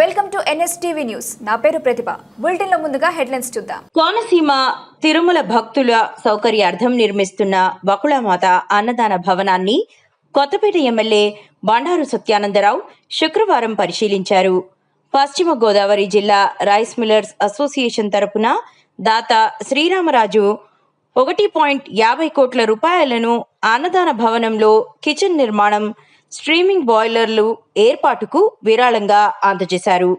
Welcome to NSTV news. నా పేరు ప్రతిభ. బులెటిన్లో ముందుగా హెడ్లైన్స్ చూద్దాం. కోనసీమ తిరుమల భక్తుల సౌకర్యార్థం నిర్మిస్తున్న బకుళమాత అన్నదాన భవనాన్ని కొత్తపేట ఎమ్మెల్యే బండారు సత్యానందరావు శుక్రవారం పరిశీలించారు. పశ్చిమ గోదావరి జిల్లా రైస్ మిల్లర్స్ అసోసియేషన్ తరపున దాత శ్రీరామరాజు ఒకటి పాయింట్ యాభై కోట్ల రూపాయలను అన్నదాన భవనంలో కిచెన్ నిర్మాణం స్ట్రీమింగ్ బాయిలర్లు ఏర్పాటుకు విరాళంగా అందజేశారు.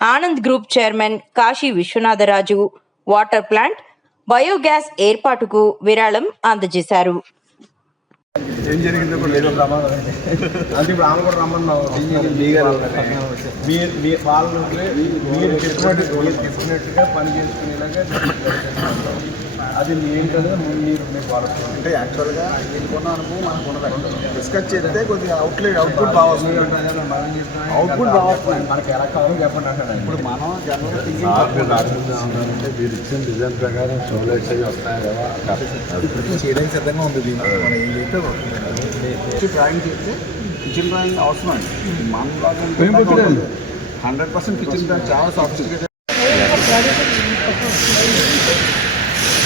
Anand group chairman Kashi Viswanatharaju water plant biogas ఏర్పాటుకు విరాళం అందజేశారు. ఏం జరిగిందో కూడా లేదు ప్రమాదం అంటే ఇప్పుడు ఆమె కూడా రమ్మన్నావు మీరు మీ వాళ్ళు మీరు చెప్పినట్టు చెప్పినట్టుగా పని చేసుకునేలాగా అది ఏంటంటే మీరు మీకు వాళ్ళు అంటే యాక్చువల్గా దీనికున్న అనుభవం మనకు ఉండదు డిస్కస్ చేస్తే కొద్దిగా అవుట్లెట్ అవుట్పుట్ బాగా వస్తుంది. అవుట్పుట్ బాగా వస్తుంది. మనకి ఎలా కావాలో చెప్పండి అంటాడు ఇప్పుడు మనం జనరల్గా థింకింగ్ మీరు ఇచ్చిన డిజైన్ ప్రకారం షోలైట్స్ అవి వస్తాయి కదా. చేయడానికి సిద్ధంగా ఉంది దీన్ని. మనం ఏం చేస్తే డ్రాయింగ్ చేస్తే కిచెన్ డ్రాయింగ్ అవసరం అండి. మన హండ్రెడ్ పర్సెంట్ కిచెన్ డ్రాయింగ్ చాలా